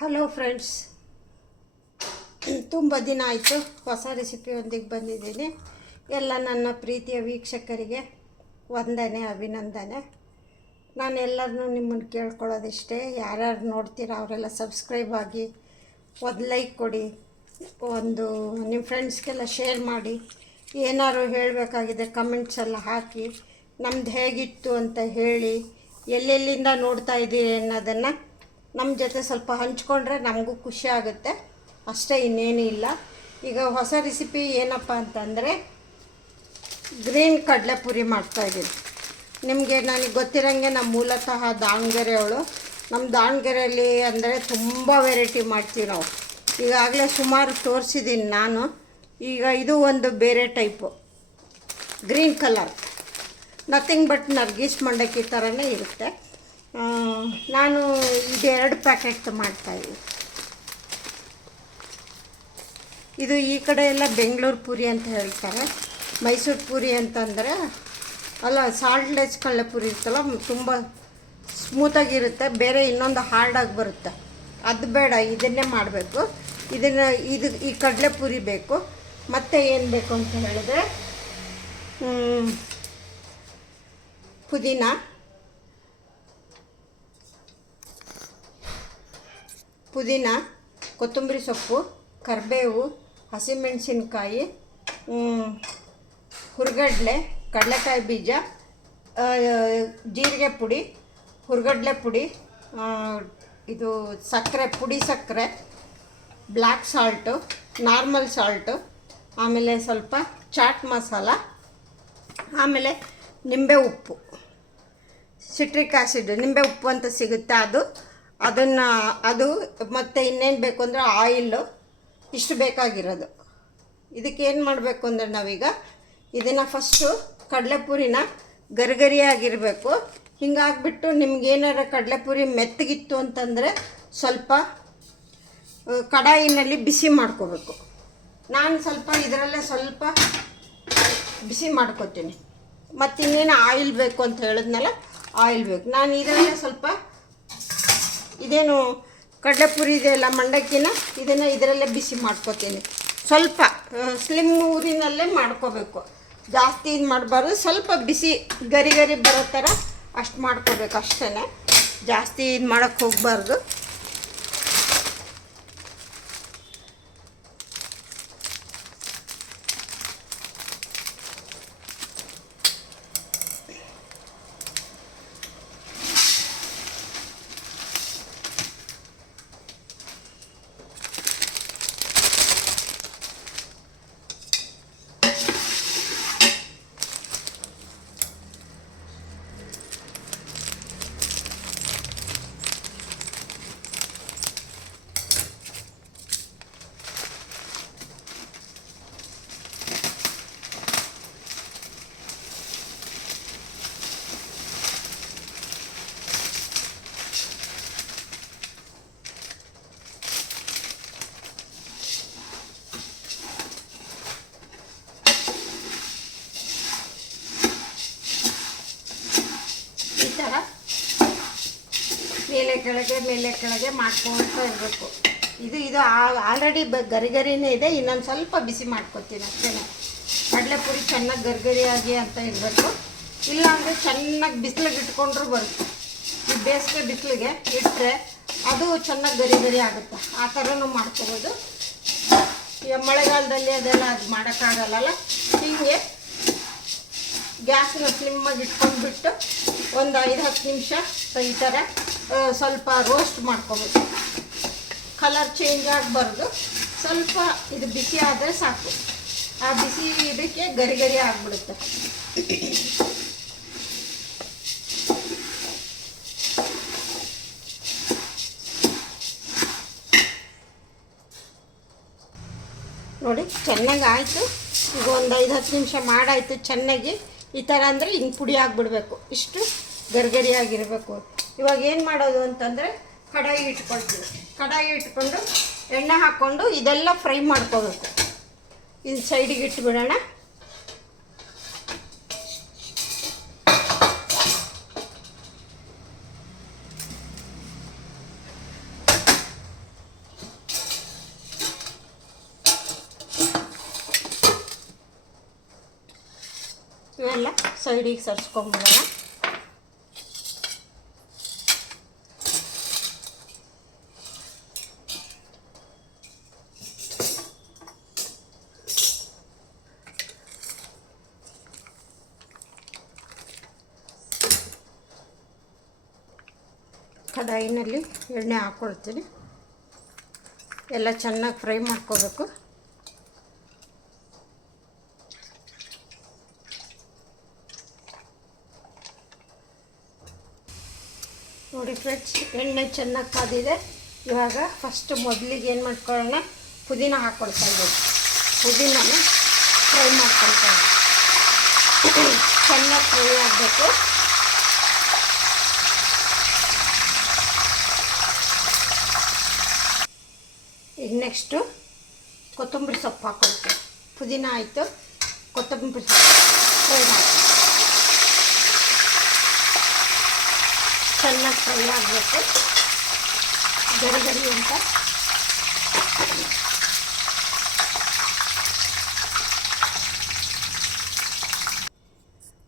Hello friends, ತುಂಬ ದಿನ ಆಯಿತು ಹೊಸ ರೆಸಿಪಿಯೊಂದಿಗೆ ಬಂದಿದ್ದೀನಿ. ಎಲ್ಲ ನನ್ನ ಪ್ರೀತಿಯ ವೀಕ್ಷಕರಿಗೆ ವಂದನೆ, ಅಭಿನಂದನೆ. ನಾನು ಎಲ್ಲರನ್ನೂ ನಿಮ್ಮನ್ನು ಕೇಳ್ಕೊಳ್ಳೋದಿಷ್ಟೇ, ಯಾರ್ಯಾರು ನೋಡ್ತೀರಾ ಅವರೆಲ್ಲ ಸಬ್ಸ್ಕ್ರೈಬ್ ಆಗಿ, ಒಂದು ಲೈಕ್ ಕೊಡಿ, ನಿಮ್ಮ ಫ್ರೆಂಡ್ಸ್ಗೆಲ್ಲ ಶೇರ್ ಮಾಡಿ. ಏನಾದ್ರು ಹೇಳಬೇಕಾಗಿದೆ ಕಮೆಂಟ್ಸ್ ಎಲ್ಲ ಹಾಕಿ, ನಮ್ದು ಹೇಗಿತ್ತು ಅಂತ ಹೇಳಿ, ಎಲ್ಲೆಲ್ಲಿಂದ ನೋಡ್ತಾ ಇದ್ದೀರಿ ಅನ್ನೋದನ್ನು ನಮ್ಮ ಜೊತೆ ಸ್ವಲ್ಪ ಹಂಚ್ಕೊಂಡ್ರೆ ನಮಗೂ ಖುಷಿ ಆಗುತ್ತೆ, ಅಷ್ಟೇ, ಇನ್ನೇನು ಇಲ್ಲ. ಈಗ ಹೊಸ ರೆಸಿಪಿ ಏನಪ್ಪ ಅಂತಂದರೆ ಗ್ರೀನ್ ಕಡಲೆಪುರಿ ಮಾಡ್ತಾಯಿದ್ದೀನಿ. ನಿಮಗೆ ನನಗೆ ಗೊತ್ತಿರೋಂಗೆ ನಮ್ಮ ಮೂಲತಃ ದಾವಣಗೆರೆಯವಳು. ನಮ್ಮ ದಾವಣಗೆರೆಯಲ್ಲಿ ಅಂದರೆ ತುಂಬ ವೆರೈಟಿ ಮಾಡ್ತೀವಿ ನಾವು. ಈಗಾಗಲೇ ಸುಮಾರು ತೋರಿಸಿದ್ದೀನಿ ನಾನು. ಈಗ ಇದು ಒಂದು ಬೇರೆ type, green colour, nothing but Nargis ಮಂಡಕ್ಕಿ ಥರನೇ ಇರುತ್ತೆ. ನಾನು ಇದು 2 ಪ್ಯಾಕೆಟ್ ಮಾಡ್ತಾಯಿದ್ದೀನಿ. ಇದು ಈ ಕಡೆ ಎಲ್ಲ ಬೆಂಗಳೂರು ಪೂರಿ ಅಂತ ಹೇಳ್ತಾರೆ, ಮೈಸೂರು ಪೂರಿ ಅಂತಂದರೆ ಅಲ್ಲ, ಸಾಲ್ಟ್ಲೆಸ್ ಕಡಲೆಪುರಿ ಇರ್ತಲ್ಲ, ತುಂಬ ಸ್ಮೂತಾಗಿರುತ್ತೆ. ಬೇರೆ ಇನ್ನೊಂದು ಹಾರ್ಡಾಗಿ ಬರುತ್ತೆ, ಅದು ಬೇಡ, ಇದನ್ನೇ ಮಾಡಬೇಕು. ಈ ಕಡಲೆಪುರಿ ಬೇಕು. ಮತ್ತು ಏನು ಬೇಕು ಅಂತ ಹೇಳಿದ್ರೆ ಪುದೀನ, ಕೊತ್ತಂಬರಿ ಸೊಪ್ಪು, ಕರಿಬೇವು, ಹಸಿಮೆಣಸಿನ್ಕಾಯಿ, ಹುರ್ಗಡ್ಲೆ, ಕಡಲೆಕಾಯಿ ಬೀಜ, ಜೀರಿಗೆ ಪುಡಿ, ಹುರ್ಗಡ್ಲೆ ಪುಡಿ, ಇದು ಸಕ್ಕರೆ, ಪುಡಿ ಸಕ್ಕರೆ, ಬ್ಲ್ಯಾಕ್ ಸಾಲ್ಟು, ನಾರ್ಮಲ್ ಸಾಲ್ಟು, ಆಮೇಲೆ ಸ್ವಲ್ಪ ಚಾಟ್ ಮಸಾಲ, ಆಮೇಲೆ ನಿಂಬೆ ಉಪ್ಪು, ಸಿಟ್ರಿಕ್ ಆ್ಯಸಿಡ್, ನಿಂಬೆ ಉಪ್ಪು ಅಂತ ಸಿಗುತ್ತೆ ಅದು ಮತ್ತು ಇನ್ನೇನು ಬೇಕು ಅಂದರೆ ಆಯಿಲ್ಲು. ಇಷ್ಟು ಬೇಕಾಗಿರೋದು. ಇದಕ್ಕೇನು ಮಾಡಬೇಕು ಅಂದರೆ ನಾವೀಗ ಇದನ್ನು ಫಸ್ಟು ಕಡಲೆಪುರಿನ ಗರಿಗರಿಯಾಗಿರಬೇಕು. ಹಿಂಗಾಗ್ಬಿಟ್ಟು ನಿಮ್ಗೇನಾರ ಕಡಲೆಪುರಿ ಮೆತ್ತಗಿತ್ತು ಅಂತಂದರೆ ಸ್ವಲ್ಪ ಕಡಾಯಿನಲ್ಲಿ ಬಿಸಿ ಮಾಡ್ಕೋಬೇಕು. ನಾನು ಸ್ವಲ್ಪ ಇದರಲ್ಲೇ ಸ್ವಲ್ಪ ಬಿಸಿ ಮಾಡ್ಕೊತೀನಿ. ಮತ್ತು ಇನ್ನೇನು ಆಯಿಲ್ ಬೇಕು ಅಂತ ಹೇಳಿದ್ನಲ್ಲ, ಆಯಿಲ್ ಬೇಕು. ನಾನು ಇದರಲ್ಲೇ ಸ್ವಲ್ಪ ಇದೇನು ಕಡಲೆಪುರಿ ಇದೆಯಲ್ಲ, ಮಂಡಕ್ಕಿನ, ಇದನ್ನು ಇದರಲ್ಲೇ ಬಿಸಿ ಮಾಡ್ಕೊತೀನಿ. ಸ್ವಲ್ಪ ಸ್ಲಿಮ್ ಊರಿನಲ್ಲೇ ಮಾಡ್ಕೋಬೇಕು, ಜಾಸ್ತಿ ಇದು ಮಾಡಬಾರ್ದು. ಸ್ವಲ್ಪ ಬಿಸಿ ಗರಿ ಬರೋ ಥರ ಅಷ್ಟು ಮಾಡ್ಕೋಬೇಕು, ಅಷ್ಟೇ, ಜಾಸ್ತಿ ಇದು ಮಾಡೋಕ್ಕೆ ಹೋಗಬಾರ್ದು. ಮೇಲೆ ಕೆಳಗೆ ಮಾಡ್ಕೊಳ್ತಾ ಇರಬೇಕು. ಇದು ಆಲ್ರೆಡಿ ಗರಿಗರಿನೇ ಇದೆ, ಇನ್ನೊಂದು ಸ್ವಲ್ಪ ಬಿಸಿ ಮಾಡ್ಕೊತೀನಿ ಅಷ್ಟೇ. ಕಡಲೆಪುರಿ ಚೆನ್ನಾಗಿ ಗರಿಗರಿಯಾಗಿ ಅಂತ ಇರಬೇಕು, ಇಲ್ಲಾಂದರೆ ಚೆನ್ನಾಗಿ ಬಿಸಿಲಿಗೆ ಇಟ್ಕೊಂಡ್ರೂ ಬರುತ್ತೆ. ಈ ಬೇಸಿಗೆ ಬಿಸಿಲಿಗೆ ಇಟ್ಟರೆ ಅದು ಚೆನ್ನಾಗಿ ಗರಿ ಆಗುತ್ತೆ. ಆ ಥರನೂ ಮಾಡ್ಕೊಬೋದು. ಈಗ ಮಳೆಗಾಲದಲ್ಲಿ ಅದೆಲ್ಲ ಅದು ಮಾಡೋಕ್ಕಾಗಲ್ಲ. ಹೀಗೆ ಗ್ಯಾಸನ್ನ ಸ್ಲಿಮ್ಮಾಗಿ ಇಟ್ಕೊಂಡ್ಬಿಟ್ಟು ಒಂದು 5-10 ನಿಮಿಷ ಈ ಥರ ಸ್ವಲ್ಪ ರೋಸ್ಟ್ ಮಾಡ್ಕೋಬೇಕು. ಕಲರ್ ಚೇಂಜ್ ಆಗಬಾರ್ದು, ಸ್ವಲ್ಪ ಇದು ಬಿಸಿ ಆದರೆ ಸಾಕು. ಆ ಬಿಸಿ ಇದಕ್ಕೆ ಗರಿ ಆಗಿಬಿಡುತ್ತೆ. ನೋಡಿ, ಚೆನ್ನಾಗಿ ಆಯಿತು. ಈಗ ಒಂದು 5-10 ನಿಮಿಷ ಮಾಡಾಯಿತು ಚೆನ್ನಾಗಿ. ಈ ಥರ ಅಂದರೆ ಹಿಂಗೆ ಪುಡಿ ಆಗಿಬಿಡ್ಬೇಕು, ಇಷ್ಟು ಗರಿಯಾಗಿರಬೇಕು. ಇವಾಗ ಏನು ಮಾಡೋದು ಅಂತಂದರೆ ಕಡಾಯಿ ಇಟ್ಕೊಳ್ತೀವಿ. ಕಡಾಯಿ ಇಟ್ಕೊಂಡು ಎಣ್ಣೆ ಹಾಕ್ಕೊಂಡು ಇದೆಲ್ಲ ಫ್ರೈ ಮಾಡ್ಕೋಬೇಕು. ಇದು ಸೈಡಿಗೆ ಇಟ್ಬಿಡೋಣ. ಸೈಡಿಗೆ ಸರಿಸ್ಕೊಂಬಿಡೋಣ. ಕಡಾಯಿನಲ್ಲಿ ಎಣ್ಣೆ ಹಾಕ್ಕೊಳ್ತೀನಿ. ಎಲ್ಲ ಚೆನ್ನಾಗಿ ಫ್ರೈ ಮಾಡ್ಕೋಬೇಕು. ನೋಡಿ ಫ್ರೆಂಡ್ಸ್, ಎಣ್ಣೆ ಚೆನ್ನಾಗಿ ಕಾದಿದೆ. ಇವಾಗ ಫಸ್ಟ್ ಮೊದಲಿಗೆ ಏನು ಮಾಡ್ಕೊಳ್ಳೋಣ, ಪುದೀನ ಹಾಕ್ಕೊಳ್ತಾ ಇದ್ದೀವಿ. ಪುದೀನನ ಫ್ರೈ ಮಾಡ್ಕೊಳ್ತಾ ಇದ್ದೀವಿ. ಚೆನ್ನಾಗಿ ಫ್ರೈ ಆಗಬೇಕು. ಈಗ ನೆಕ್ಸ್ಟು ಕೊತ್ತಂಬರಿ ಸೊಪ್ಪು ಹಾಕ್ಕೊಳ್ತೀವಿ. ಪುದೀನ ಆಯಿತು, ಕೊತ್ತಂಬರಿ ಸೊಪ್ಪು ಫ್ರೈ ಹಾಕಿ ಚೆನ್ನಾಗಿ ಫ್ರೈ ಆಗಬೇಕು. ಗರಿ ಗರಿ ಅಂತ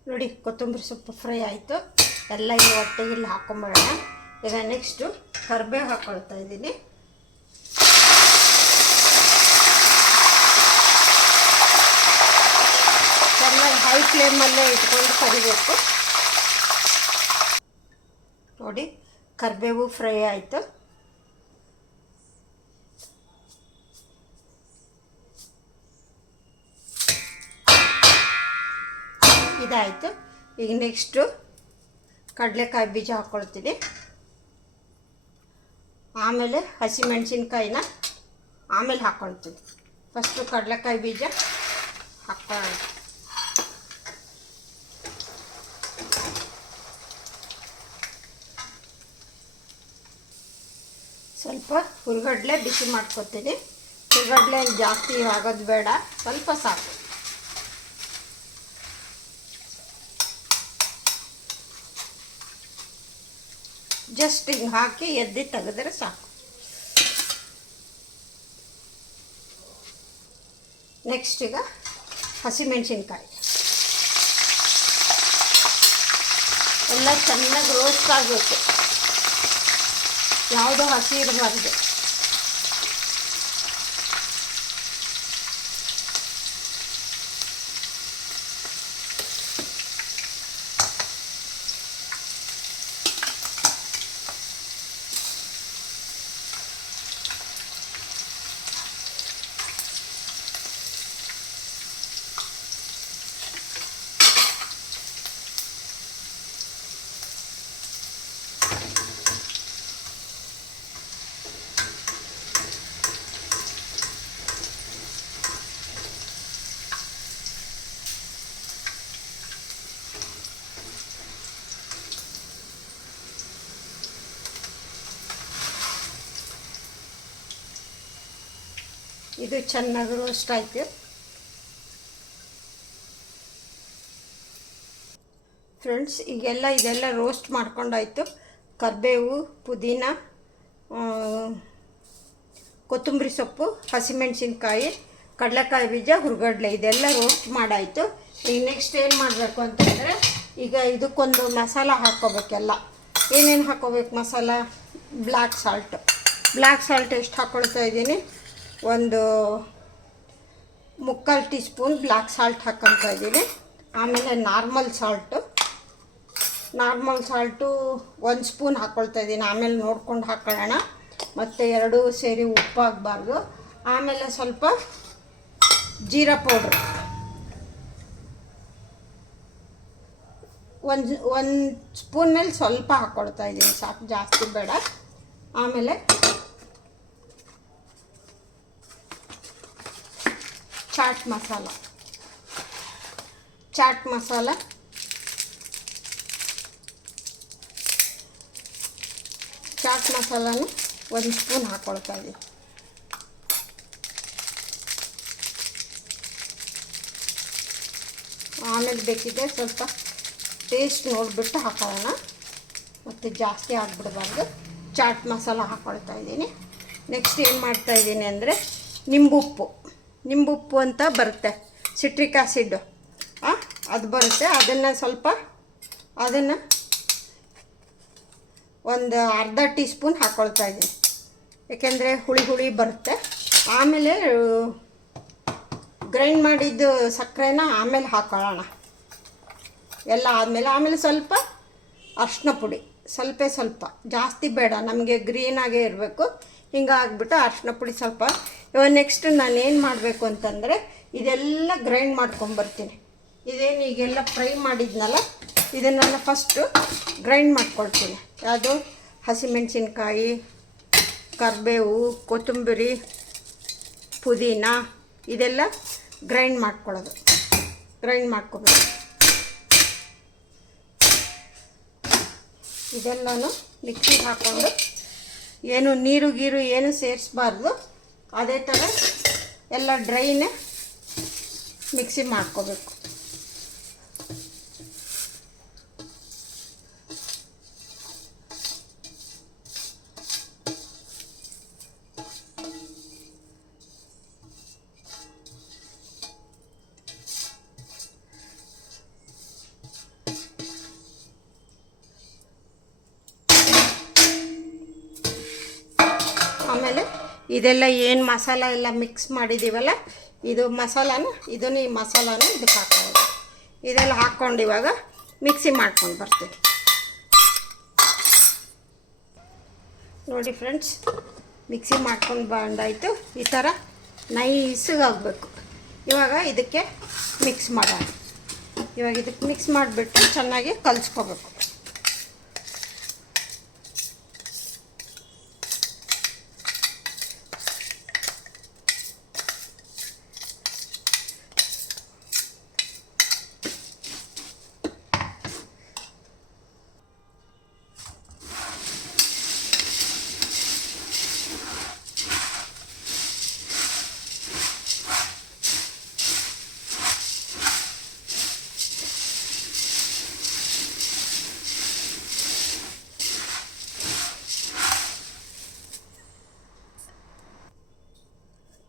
ನೋಡಿ, ಕೊತ್ತಂಬರಿ ಸೊಪ್ಪು ಫ್ರೈ ಆಯಿತು. ಎಲ್ಲ ಈ ಹೊಟ್ಟೆಗೆ ಇಲ್ಲಿ ಹಾಕ್ಕೊಂಬಿಡೋಣ. ಈಗ ನೆಕ್ಸ್ಟು ಕರಿಬೇವು ಹಾಕ್ಕೊಳ್ತಾ ಇದ್ದೀನಿ. ಚೆನ್ನಾಗಿ ಹೈ ಫ್ಲೇಮಲ್ಲೇ ಇಟ್ಕೊಂಡು ಕರಿಬೇಕು. ನೋಡಿ, ಕರಿಬೇವು ಫ್ರೈ ಆಯಿತು. ಇದಾಯಿತು. ಈಗ ನೆಕ್ಸ್ಟು ಕಡಲೆಕಾಯಿ ಬೀಜ ಹಾಕ್ಕೊಳ್ತೀನಿ. ಆಮೇಲೆ ಹಸಿಮೆಣಸಿನ್ಕಾಯಿನ ಆಮೇಲೆ ಹಾಕ್ಕೊಳ್ತೀನಿ. ಫಸ್ಟು ಕಡಲೆಕಾಯಿ ಬೀಜ ಹಾಕ್ಕೊಳ್ಳೋಣ. ಸ್ವಲ್ಪ ಹುರ್ಗಡ್ಲೆ ಬಿಸಿ ಮಾಡ್ಕೊತೀನಿ. ಹುರ್ಗಡ್ಲೆ ಜಾಸ್ತಿ ಆಗೋದು ಬೇಡ, ಸ್ವಲ್ಪ ಸಾಕು. ಜಸ್ಟ್ ಹಿಂಗೆ ಹಾಕಿ ಎದ್ದು ತೆಗೆದ್ರೆ ಸಾಕು. ನೆಕ್ಸ್ಟ್ ಈಗ ಹಸಿಮೆಣಸಿನ್ಕಾಯಿ ಎಲ್ಲ ಚೆನ್ನಾಗಿ ರೋಸ್ಟ್ ಆಗಬೇಕು. ಯಾವುದೋ ಹಸಿ ಇರಬಾರ್ದು. ಇದು ಚೆನ್ನಾಗಿ ರೋಸ್ಟ್ ಆಯಿತು. ಫ್ರೆಂಡ್ಸ್, ಇದೆಲ್ಲ ರೋಸ್ಟ್ ಮಾಡ್ಕೊಂಡಾಯಿತು. ಕರಿಬೇವು, ಪುದೀನ, ಕೊತ್ತಂಬರಿ ಸೊಪ್ಪು, ಹಸಿಮೆಣಸಿನ್ಕಾಯಿ, ಕಡಲೆಕಾಯಿ ಬೀಜ, ಹುರ್ಗಡ್ಲೆ ಇದೆಲ್ಲ ರೋಸ್ಟ್ ಮಾಡಾಯಿತು. ಈಗ ನೆಕ್ಸ್ಟ್ ಏನು ಮಾಡಬೇಕು ಅಂತಂದರೆ, ಈಗ ಇದಕ್ಕೊಂದು ಮಸಾಲ ಹಾಕ್ಕೋಬೇಕೆಲ್ಲ. ಏನೇನು ಹಾಕ್ಕೋಬೇಕು ಮಸಾಲ? ಬ್ಲ್ಯಾಕ್ ಸಾಲ್ಟ್ ಎಷ್ಟು ಹಾಕ್ಕೊಳ್ತಾ ಇದ್ದೀನಿ, ಒಂದು 3/4 ಟೀ ಸ್ಪೂನ್ ಬ್ಲ್ಯಾಕ್ ಸಾಲ್ಟ್ ಹಾಕ್ಕೊಳ್ತಾ ಇದ್ದೀನಿ. ಆಮೇಲೆ ನಾರ್ಮಲ್ ಸಾಲ್ಟು 1 ಸ್ಪೂನ್ ಹಾಕ್ಕೊಳ್ತಾ ಇದ್ದೀನಿ. ಆಮೇಲೆ ನೋಡ್ಕೊಂಡು ಹಾಕ್ಕೊಳ್ಳೋಣ, ಮತ್ತು ಎರಡೂ ಸೇರಿ ಉಪ್ಪಾಗಬಾರ್ದು. ಆಮೇಲೆ ಸ್ವಲ್ಪ ಜೀರಾ ಪೌಡ್ರ್ ಒಂದು ಸ್ಪೂನ್ ಮೇಲೆ ಸ್ವಲ್ಪ ಹಾಕ್ಕೊಳ್ತಾ ಇದ್ದೀನಿ, ಸಾಕು, ಜಾಸ್ತಿ ಬೇಡ. ಆಮೇಲೆ ಚಾಟ್ ಮಸಾಲನು 1 ಸ್ಪೂನ್ ಹಾಕ್ಕೊಳ್ತಾ ಇದ್ದೀನಿ. ಆಮೇಲೆ ಬೇಕಿದೆ ಸ್ವಲ್ಪ ಟೇಸ್ಟ್ ನೋಡಿಬಿಟ್ಟು ಹಾಕೊಳ್ಳೋಣ, ಮತ್ತು ಜಾಸ್ತಿ ಆಗಿಬಿಡಬಾರ್ದು. ಚಾಟ್ ಮಸಾಲ ಹಾಕ್ಕೊಳ್ತಾ ಇದ್ದೀನಿ. ನೆಕ್ಸ್ಟ್ ಏನು ಮಾಡ್ತಾಯಿದ್ದೀನಿ ಅಂದರೆ, ನಿಂಬುಪ್ಪು ಅಂತ ಬರುತ್ತೆ, ಸಿಟ್ರಿಕ್ ಆ್ಯಸಿಡ್ಡು, ಅದು ಬರುತ್ತೆ. ಅದನ್ನು ಸ್ವಲ್ಪ ಅದನ್ನು ಒಂದು ಅರ್ಧ ಟೀ ಸ್ಪೂನ್ ಹಾಕ್ಕೊಳ್ತಾ ಇದ್ದೀನಿ, ಏಕೆಂದರೆ ಹುಳಿ ಹುಳಿ ಬರುತ್ತೆ. ಆಮೇಲೆ ಗ್ರೈಂಡ್ ಮಾಡಿದ್ದು ಸಕ್ಕರೆನ ಆಮೇಲೆ ಹಾಕ್ಕೊಳ್ಳೋಣ. ಎಲ್ಲ ಆಮೇಲೆ ಸ್ವಲ್ಪ ಅರಿಶಿನ ಪುಡಿ ಸ್ವಲ್ಪ ಜಾಸ್ತಿ ಬೇಡ, ನಮಗೆ ಗ್ರೀನಾಗೇ ಇರಬೇಕು. ಹಿಂಗಾಗ್ಬಿಟ್ಟು ಅರಿಶಿನ ಪುಡಿ ಸ್ವಲ್ಪ. ಇವಾಗ ನೆಕ್ಸ್ಟ್ ನಾನು ಏನು ಮಾಡಬೇಕು ಅಂತಂದರೆ ಇದೆಲ್ಲ ಗ್ರೈಂಡ್ ಮಾಡ್ಕೊಂಬರ್ತೀನಿ. ಇದೇನು ಈಗೆಲ್ಲ ಫ್ರೈ ಮಾಡಿದ್ನಲ್ಲ ಇದನ್ನೆಲ್ಲ ಫಸ್ಟು ಗ್ರೈಂಡ್ ಮಾಡ್ಕೊಳ್ತೀನಿ. ಯಾವುದು ಹಸಿಮೆಣಸಿನ್ಕಾಯಿ, ಕರಿಬೇವು, ಕೊತ್ತಂಬರಿ, ಪುದೀನ ಇದೆಲ್ಲ ಗ್ರೈಂಡ್ ಮಾಡ್ಕೊಳ್ಳೋದು. ಗ್ರೈಂಡ್ ಮಾಡ್ಕೊಬೇಕು. ಇದೆಲ್ಲನೂ ಮಿಕ್ಸಿಗೆ ಹಾಕ್ಕೊಂಡು ಏನು ನೀರು ಗೀರು ಏನು ಸೇರಿಸ್ಬಾರ್ದು. ಅದೇ ಥರ ಎಲ್ಲ ಡ್ರೈನೇ ಮಿಕ್ಸಿ ಮಾಡ್ಕೋಬೇಕು. ಆಮೇಲೆ ಇದೆಲ್ಲ ಏನು ಮಸಾಲ ಎಲ್ಲ ಮಿಕ್ಸ್ ಮಾಡಿದ್ದೀವಲ್ಲ, ಇದು ಮಸಾಲಾನ ಈ ಮಸಾಲಾನ ಇದಕ್ಕೆ ಹಾಕೋದು. ಇದೆಲ್ಲ ಹಾಕ್ಕೊಂಡು ಇವಾಗ ಮಿಕ್ಸಿ ಮಾಡ್ಕೊಂಡು ಬರ್ತೀವಿ. ನೋಡಿ ಫ್ರೆಂಡ್ಸ್, ಮಿಕ್ಸಿ ಮಾಡ್ಕೊಂಡು ಬಂದಾಯಿತು. ಈ ಥರ ನೈಸಾಗಬೇಕು. ಇವಾಗ ಇದಕ್ಕೆ ಮಿಕ್ಸ್ ಮಾಡೋಣ. ಇವಾಗ ಇದಕ್ಕೆ ಮಿಕ್ಸ್ ಮಾಡಿಬಿಟ್ಟು ಚೆನ್ನಾಗಿ ಕಲಿಸ್ಕೋಬೇಕು.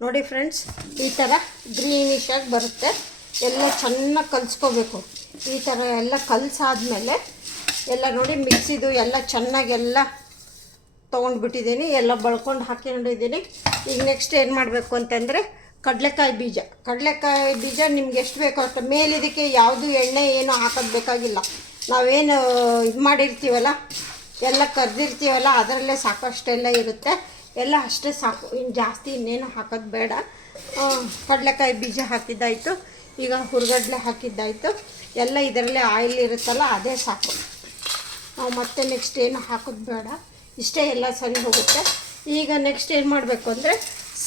ನೋಡಿ ಫ್ರೆಂಡ್ಸ್, ಈ ಥರ ಗ್ರೀನಿಶಾಗಿ ಬರುತ್ತೆ. ಎಲ್ಲ ಚೆನ್ನಾಗಿ ಕಲಿಸ್ಕೋಬೇಕು. ಈ ಥರ ಎಲ್ಲ ಕಲಸಾದ್ಮೇಲೆ ಎಲ್ಲ ನೋಡಿ ಮಿಕ್ಸಿದು ಎಲ್ಲ ಚೆನ್ನಾಗೆಲ್ಲ ತೊಗೊಂಡ್ಬಿಟ್ಟಿದ್ದೀನಿ, ಎಲ್ಲ ಬಳ್ಕೊಂಡು ಹಾಕ್ಕೊಂಡಿದ್ದೀನಿ. ಈಗ ನೆಕ್ಸ್ಟ್ ಏನು ಮಾಡಬೇಕು ಅಂತಂದರೆ ಕಡಲೆಕಾಯಿ ಬೀಜ ನಿಮ್ಗೆ ಎಷ್ಟು ಬೇಕೋ ಅಷ್ಟು. ಮೇಲಿದಕ್ಕೆ ಯಾವುದು ಎಣ್ಣೆ ಏನು ಹಾಕೋದು ಬೇಕಾಗಿಲ್ಲ. ನಾವೇನು ಇದು ಮಾಡಿರ್ತೀವಲ್ಲ, ಎಲ್ಲ ಕರೆದಿರ್ತೀವಲ್ಲ, ಅದರಲ್ಲೇ ಸಾಕಷ್ಟೆಲ್ಲ ಇರುತ್ತೆ. ಎಲ್ಲ ಅಷ್ಟೇ ಸಾಕು, ಇನ್ನು ಜಾಸ್ತಿ ಇನ್ನೇನು ಹಾಕೋದು ಬೇಡ. ಕಡಲೆಕಾಯಿ ಬೀಜ ಹಾಕಿದ್ದಾಯಿತು. ಈಗ ಹುರ್ಗಡ್ಲೆ ಹಾಕಿದ್ದಾಯಿತು. ಎಲ್ಲ ಇದರಲ್ಲೇ ಆಯಿಲ್ ಇರುತ್ತಲ್ಲ, ಅದೇ ಸಾಕು. ನಾವು ಮತ್ತೆ ನೆಕ್ಸ್ಟ್ ಏನು ಹಾಕೋದು ಬೇಡ. ಇಷ್ಟೇ, ಎಲ್ಲ ಸರಿ ಹೋಗುತ್ತೆ. ಈಗ ನೆಕ್ಸ್ಟ್ ಏನು ಮಾಡಬೇಕು ಅಂದರೆ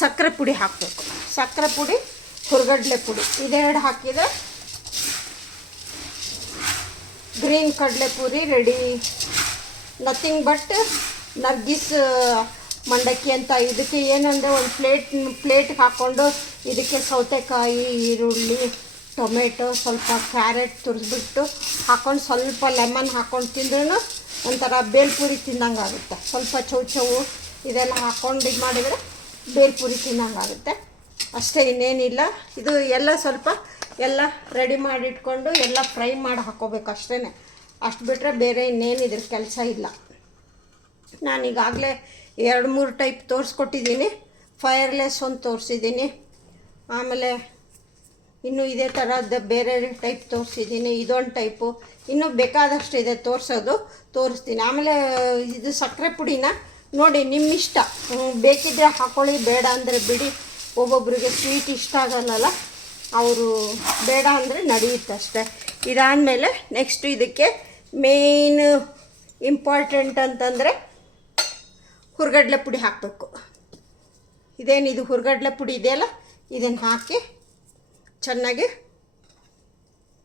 ಸಕ್ಕರೆ ಪುಡಿ ಹಾಕಬೇಕು. ಸಕ್ಕರೆ ಪುಡಿ, ಹುರ್ಗಡ್ಲೆ ಪುಡಿ ಇದೆರಡು ಹಾಕಿದರೆ ಗ್ರೀನ್ ಕಡಲೆ Puri ready. Nothing but Nargis ಮಂಡಕ್ಕಿ ಅಂತ. ಇದಕ್ಕೆ ಏನಂದರೆ ಒಂದು ಪ್ಲೇಟ್ಗೆ ಹಾಕ್ಕೊಂಡು ಇದಕ್ಕೆ ಸೌತೆಕಾಯಿ, ಈರುಳ್ಳಿ, ಟೊಮೆಟೊ, ಸ್ವಲ್ಪ ಕ್ಯಾರೆಟ್ ತುರಿದ್ಬಿಟ್ಟು ಹಾಕ್ಕೊಂಡು ಸ್ವಲ್ಪ ಲೆಮನ್ ಹಾಕ್ಕೊಂಡು ತಿಂದ್ರೂ ಒಂಥರ ಬೇಲ್ಪುರಿ ತಿನ್ನಂಗೆ ಆಗುತ್ತೆ. ಸ್ವಲ್ಪ ಚೌಚೌವು ಇದೆಲ್ಲ ಹಾಕ್ಕೊಂಡು ಇದು ಮಾಡಿದರೆ ಬೇಲ್ಪುರಿ ತಿನ್ನಂಗೆ ಆಗುತ್ತೆ. ಅಷ್ಟೇ, ಇನ್ನೇನಿಲ್ಲ. ಇದು ಎಲ್ಲ ಸ್ವಲ್ಪ ಎಲ್ಲ ರೆಡಿ ಮಾಡಿಟ್ಕೊಂಡು ಎಲ್ಲ ಫ್ರೈ ಮಾಡಿ ಹಾಕ್ಕೋಬೇಕು ಅಷ್ಟೇ. ಅಷ್ಟು ಬಿಟ್ಟರೆ ಬೇರೆ ಇನ್ನೇನು ಇದ್ರ ಕೆಲಸ ಇಲ್ಲ. ನಾನೀಗಾಗಲೇ 2-3 ಟೈಪ್ ತೋರಿಸ್ಕೊಟ್ಟಿದ್ದೀನಿ. ಫೈರ್ಲೆಸ್ ಒಂದು ತೋರಿಸಿದ್ದೀನಿ, ಆಮೇಲೆ ಇನ್ನು ಇದೇ ಥರದ್ದು ಬೇರೆ ಟೈಪ್ ತೋರಿಸಿದ್ದೀನಿ. ಇದೊಂದು ಟೈಪು, ಇನ್ನೂ ಬೇಕಾದಷ್ಟು ಇದೆ ತೋರಿಸ್ತೀನಿ. ಆಮೇಲೆ ಇದು ಸಕ್ಕರೆ ಪುಡಿನ ನೋಡಿ ನಿಮ್ಮ ಇಷ್ಟ, ಬೇಕಿದ್ದರೆ ಹಾಕ್ಕೊಳ್ಳಿ, ಬೇಡ ಅಂದರೆ ಬಿಡಿ. ಒಬ್ಬೊಬ್ರಿಗೆ ಸ್ವೀಟ್ ಇಷ್ಟ ಆಗಲ್ಲಲ್ಲ, ಅವರು ಬೇಡ ಅಂದರೆ ನಡೆಯುತ್ತಷ್ಟೆ. ಇದಾದಮೇಲೆ ನೆಕ್ಸ್ಟು ಇದಕ್ಕೆ ಮೇನ್ ಇಂಪಾರ್ಟೆಂಟ್ ಅಂತಂದರೆ ಹುರ್ಗಡ್ಲೆ ಪುಡಿ ಹಾಕಬೇಕು. ಇದೇನಿದು ಹುರ್ಗಡ್ಲೆ ಪುಡಿ ಇದೆಯಲ್ಲ, ಇದನ್ನು ಹಾಕಿ ಚೆನ್ನಾಗಿ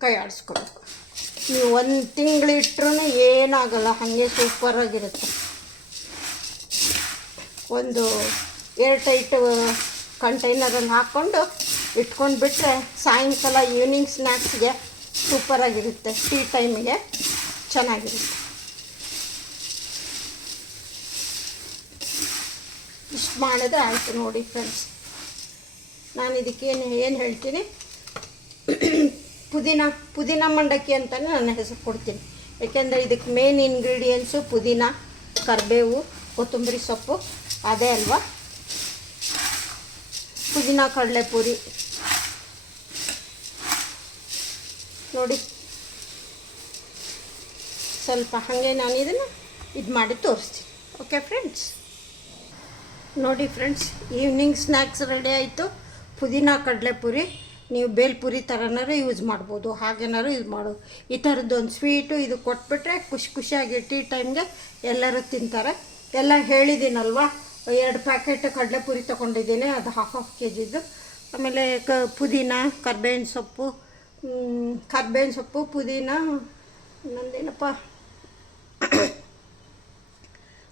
ಕೈ ಆಡಿಸ್ಕೊಬೇಕು. ನೀವು 1 ತಿಂಗಳು ಇಟ್ಟರೂ ಏನಾಗಲ್ಲ, ಹಾಗೆ ಸೂಪರಾಗಿರುತ್ತೆ. ಒಂದು ಏರ್ಟೈಟ್ ಕಂಟೈನರಲ್ಲಿ ಹಾಕ್ಕೊಂಡು ಇಟ್ಕೊಂಡು ಬಿಟ್ಟರೆ ಸಾಯಂಕಾಲ ಈವ್ನಿಂಗ್ ಸ್ನ್ಯಾಕ್ಸ್ಗೆ ಸೂಪರಾಗಿರುತ್ತೆ. ಟೀ ಟೈಮಿಗೆ ಚೆನ್ನಾಗಿರುತ್ತೆ. ಇಷ್ಟು ಮಾಡಿದ್ರೆ ಆಯಿತು ನೋಡಿ ಫ್ರೆಂಡ್ಸ್. ನಾನು ಇದಕ್ಕೇನು ಹೇಳ್ತೀನಿ, ಪುದೀನ ಮಂಡಕ್ಕಿ ಅಂತಲೇ ನಾನು ಹೆಸರು ಕೊಡ್ತೀನಿ. ಏಕೆಂದರೆ ಇದಕ್ಕೆ ಮೇನ್ ಇಂಗ್ರೀಡಿಯೆಂಟ್ಸು ಪುದೀನ, ಕರಿಬೇವು, ಕೊತ್ತಂಬರಿ ಸೊಪ್ಪು ಅದೇ ಅಲ್ವಾ. ಪುದೀನ ಕಡಲೆಪುರಿ ನೋಡಿ, ಸ್ವಲ್ಪ ಹಾಗೆ ನಾನು ಇದನ್ನು ಇದು ಮಾಡಿ ತೋರಿಸ್ತೀನಿ. ಓಕೆ ಫ್ರೆಂಡ್ಸ್, ನೋಡಿ ಫ್ರೆಂಡ್ಸ್, ಈವ್ನಿಂಗ್ ಸ್ನ್ಯಾಕ್ಸ್ ರೆಡಿ ಆಯಿತು. ಪುದೀನ ಕಡಲೆಪುರಿ ನೀವು ಬೇಲ್ಪುರಿ ಥರನಾರು ಯೂಸ್ ಮಾಡ್ಬೋದು, ಹಾಗೇನಾರು ಯೂಸ್ ಮಾಡೋದು. ಈ ಥರದ್ದೊಂದು ಸ್ವೀಟು ಇದು ಕೊಟ್ಬಿಟ್ರೆ ಖುಷಿಯಾಗಿ ಟೀ ಟೈಮ್ಗೆ ಎಲ್ಲರೂ ತಿಂತಾರೆ. ಎಲ್ಲ ಹೇಳಿದ್ದೀನಲ್ವ, 2 ಪ್ಯಾಕೆಟ್ ಕಡಲೆಪುರಿ ತೊಗೊಂಡಿದ್ದೀನಿ, ಅದು ಹಾಫ್ kg. ಆಮೇಲೆ ಪುದೀನ, ಕರ್ಬೇವಿನ ಸೊಪ್ಪು, ಪುದೀನ, ಇನ್ನೊಂದೇನಪ್ಪ,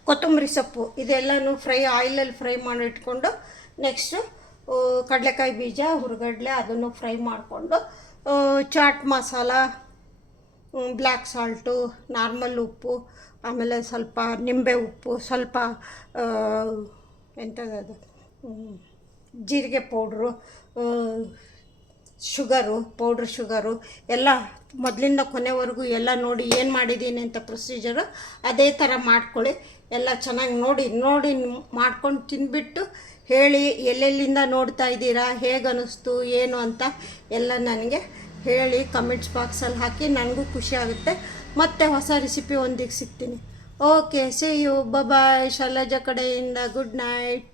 ಕೊತ್ತಂಬರಿ ಸೊಪ್ಪು, ಇದೆಲ್ಲನೂ ಆಯಿಲಲ್ಲಿ ಫ್ರೈ ಮಾಡಿಟ್ಕೊಂಡು ನೆಕ್ಸ್ಟು ಕಡಲೆಕಾಯಿ ಬೀಜ, ಹುರ್ಗಡ್ಲೆ ಅದನ್ನು ಫ್ರೈ ಮಾಡಿಕೊಂಡು chaat masala, black salt, normal ಉಪ್ಪು, ಆಮೇಲೆ ಸ್ವಲ್ಪ ನಿಂಬೆ ಉಪ್ಪು, ಸ್ವಲ್ಪ ಎಂಥದ್ದು ಜೀರಿಗೆ ಪೌಡ್ರು, ಶುಗರು ಎಲ್ಲ ಮೊದಲಿಂದ ಕೊನೆವರೆಗೂ ಎಲ್ಲ ನೋಡಿ ಏನು ಮಾಡಿದ್ದೀನಿ ಅಂತ ಪ್ರೊಸೀಜರು ಅದೇ ಥರ ಮಾಡ್ಕೊಳ್ಳಿ. ಎಲ್ಲ ಚೆನ್ನಾಗಿ ನೋಡಿ ಮಾಡ್ಕೊಂಡು ತಿಂದ್ಬಿಟ್ಟು ಹೇಳಿ ಎಲ್ಲೆಲ್ಲಿಂದ ನೋಡ್ತಾ ಇದ್ದೀರಾ, ಹೇಗೆ ಅನ್ನಿಸ್ತು ಏನು ಅಂತ ಎಲ್ಲ ನನಗೆ ಹೇಳಿ ಕಮೆಂಟ್ಸ್ ಬಾಕ್ಸಲ್ಲಿ ಹಾಕಿ. ನನಗೂ ಖುಷಿ ಆಗುತ್ತೆ. ಮತ್ತೆ ಹೊಸ ರೆಸಿಪಿ ಒಂದಿಗೆ ಸಿಗ್ತೀನಿ. ಓಕೆ, ಸಿ ಯು, ಬಾಯ್. ಶೈಲಜಾ ಕಡೆಯಿಂದ ಗುಡ್ ನೈಟ್.